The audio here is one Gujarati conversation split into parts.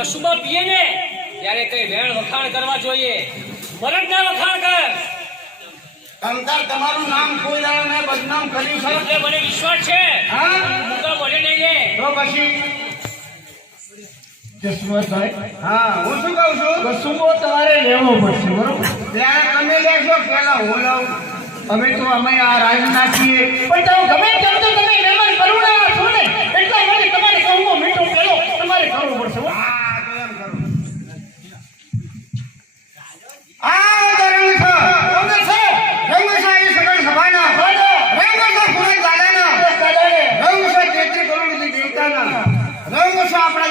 કશુંબા પીએ ને ત્યારે કઈ વેણ વખાણ કરવા જોઈએ. મરદના વખાણ કર. કંકાર તમારું નામ કોઈ દાડો મેં બદનામ કર્યું છે. એટલે મને વિશ્વાસ છે. હા? હું તો નહીં લે તો પછી? જસવંતભાઈ હા હું શું કહું છું? કસુંબો તમારે લેવો પડશે બરોબર? ત્યારે તમે લેશો પેલા હું લઉં. અમે તો અમે આ રાજના છીએ પણ તમે ગમે તેમ તો તમે મહેમાન કરુણા છો ને. એટલે માટે તમારે કહું મીઠો પેલો તમારે કરવું પડશે હો.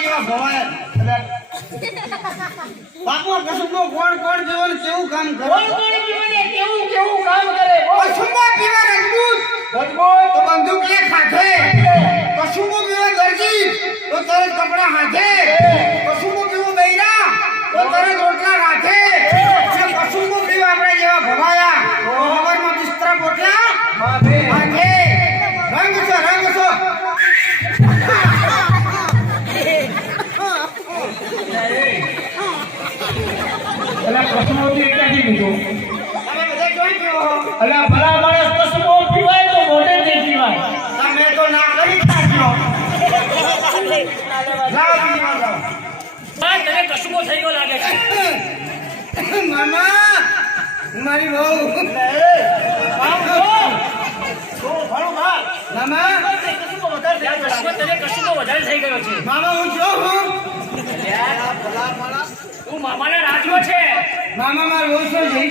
જેવા ભવાય. બાપુ કોણ કોણ જેવું કેવું કામ કરે. અલા થી ક્યાંથી લીધો? અલા ભલા માણસ કસુંબો પીવાય તો મોઢે નહીં પીવાય. તમે તો ના કરી નાખ્યો હા, તને કશુંબો થઈ ગયો લાગે છે મામા મારી બહુ. મામા વધારે થઈ ગયો છે. તને કશુંબો વધારે થઈ ગયો છે મામા હું જો હું તું મામાના રાજ્યો છે મામા મારું ઓછો છે